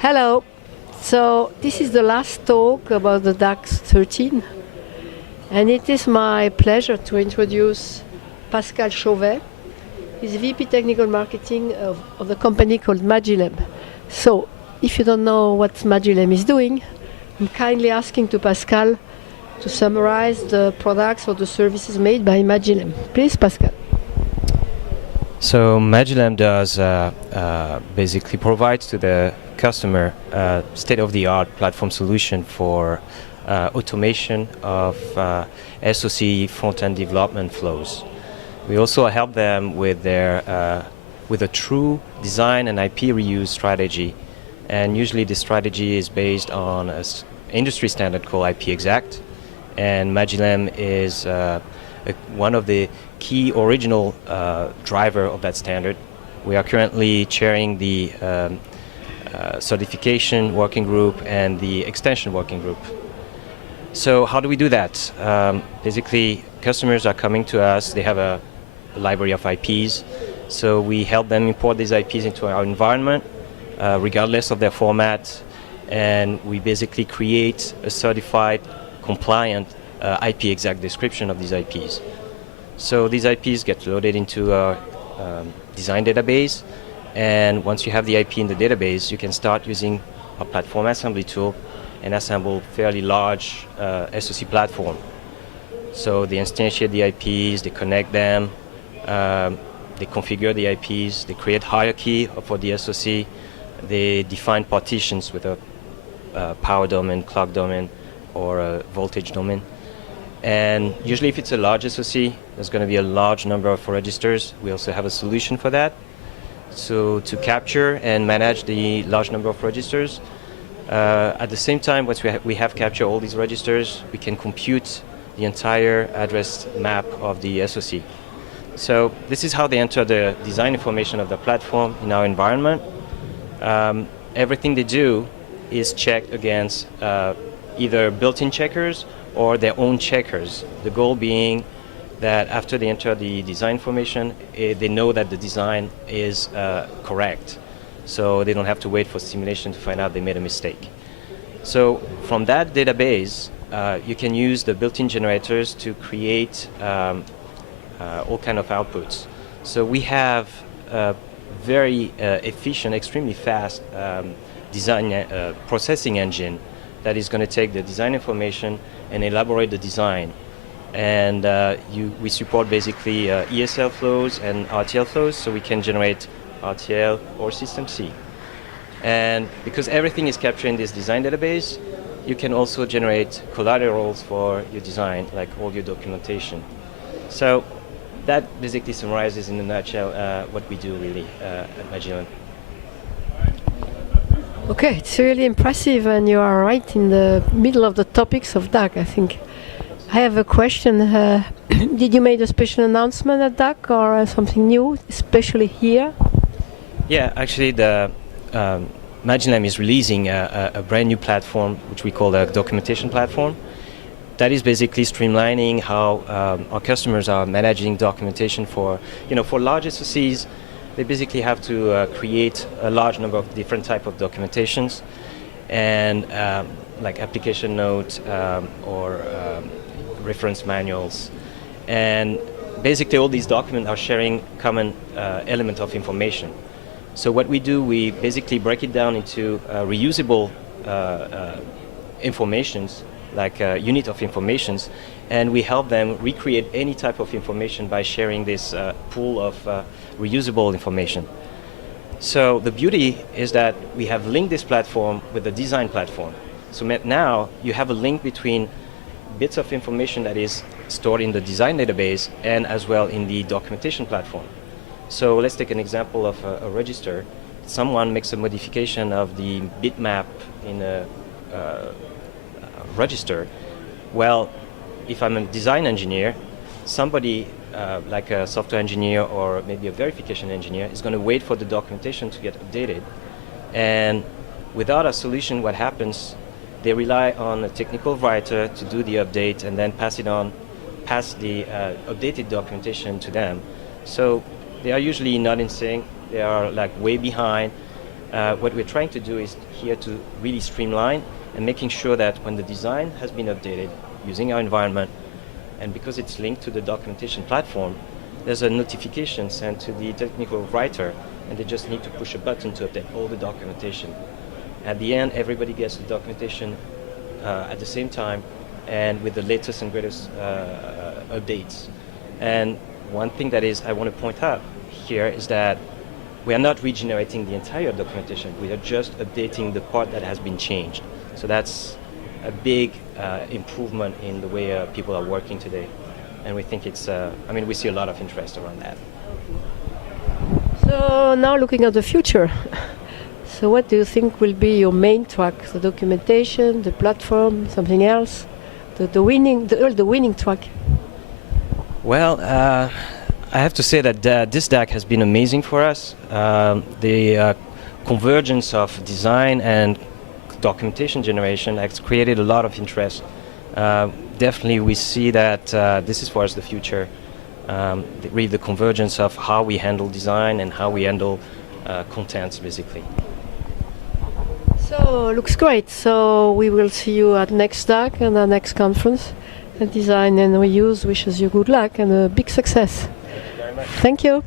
Hello. So this is the last talk about the DAC13, and it is my pleasure to introduce Pascal Chauvet. He's VP Technical Marketing of the company called Magillem. So if you don't know what Magillem is doing, I'm kindly asking to Pascal to summarize the products or the services made by Magillem. Please, Pascal. So Magillem does basically provides to the customer state-of-the-art platform solution for automation of SoC front-end development flows. We also help them with their with a true design and IP reuse strategy, and usually this strategy is based on an industry standard called IP Exact, and Magillem is one of the key original driver of that standard. We are currently chairing the certification working group and the extension working group. So how do we do that? Basically, customers are coming to us, they have a library of IPs, so we help them import these IPs into our environment, regardless of their format, and we basically create a certified, compliant IP exact description of these IPs. So these IPs get loaded into our design database, and once you have the IP in the database, you can start using a platform assembly tool and assemble fairly large SoC platform. So they instantiate the IPs, they connect them, they configure the IPs, they create hierarchy for the SoC, they define partitions with a power domain, clock domain, or a voltage domain. And usually if it's a large SoC, there's going to be a large number of registers. We also have a solution for that. So to capture and manage the large number of registers, at the same time, once we have captured all these registers, we can compute the entire address map of the SoC. So this is how they enter the design information of the platform in our environment. Everything they do is checked against either built-in checkers or their own checkers. The goal being that after they enter the design information, they know that the design is correct. So they don't have to wait for simulation to find out they made a mistake. So from that database, you can use the built-in generators to create all kind of outputs. So we have a very efficient, extremely fast design processing engine that is going to take the design information and elaborate the design. And we support basically ESL flows and RTL flows, so we can generate RTL or System C. And because everything is captured in this design database, you can also generate collaterals for your design, like all your documentation. So that basically summarizes in a nutshell what we do really at Magillem. Okay, it's really impressive, and you are right in the middle of the topics of DAC, I think. I have a question. Did you make a special announcement at DAC or something new, especially here? Yeah, actually the Magillem is releasing a brand new platform, which we call a documentation platform. That is basically streamlining how our customers are managing documentation for large SoCs. They basically have to create a large number of different type of documentations, and like application note or reference manuals. And basically all these documents are sharing common element of information. So what we do, we basically break it down into reusable informations, like unit of informations, and we help them recreate any type of information by sharing this pool of reusable information. So the beauty is that we have linked this platform with the design platform. So now you have a link between bits of information that is stored in the design database and as well in the documentation platform. So let's take an example of a register. Someone makes a modification of the bitmap in a register. Well, if I'm a design engineer, somebody like a software engineer or maybe a verification engineer is going to wait for the documentation to get updated. And without a solution, what happens? They rely on a technical writer to do the update and then pass the updated documentation to them. So they are usually not in sync. They are like way behind. What we're trying to do is here to really streamline and making sure that when the design has been updated using our environment, and because it's linked to the documentation platform, there's a notification sent to the technical writer, and they just need to push a button to update all the documentation. At the end, everybody gets the documentation at the same time and with the latest and greatest updates. And one thing that is I want to point out here is that we are not regenerating the entire documentation. We are just updating the part that has been changed. So that's a big improvement in the way people are working today. And we think it's, we see a lot of interest around that. So now looking at the future, so what do you think will be your main track? The documentation, the platform, something else? The winning track? Well, I have to say that this DAC has been amazing for us. The convergence of design and documentation generation has created a lot of interest. Definitely we see that this is for us the future. Really the convergence of how we handle design and how we handle contents, basically. So looks great. So we will see you at next DAC and our next conference. And Design and Reuse wishes you good luck and a big success. Thank you very much. Thank you.